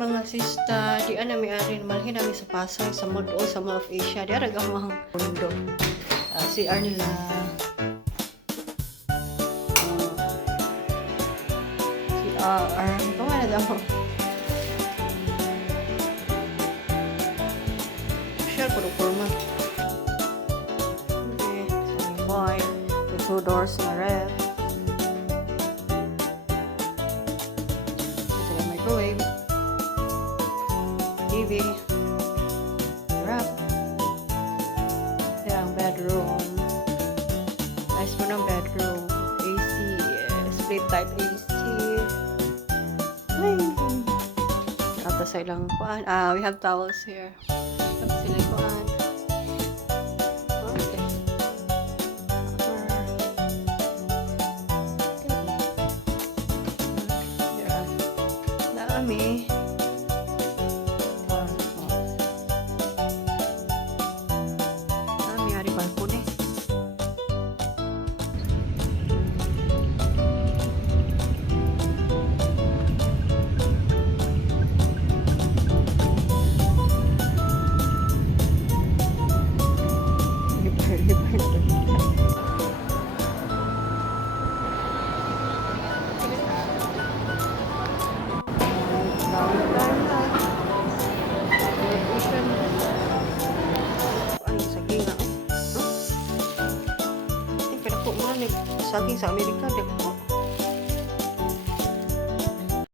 mga sista, di ana may ari malhin namin sa Pasay sa Mall o sa Mall of Asia. Di ara gamang mundo. CR nila. CR. Ito nga na daw. Share ko forma. Okay. So, boy. With 2 doors na ref. Microwave, TV, wrap, ang bedroom, nice mo ng bedroom, AC, split type AC, ata sa ilang kuan, we have towels here, sila kuan, okay. Kami kami hari balkon eh. Saging sa Amerika,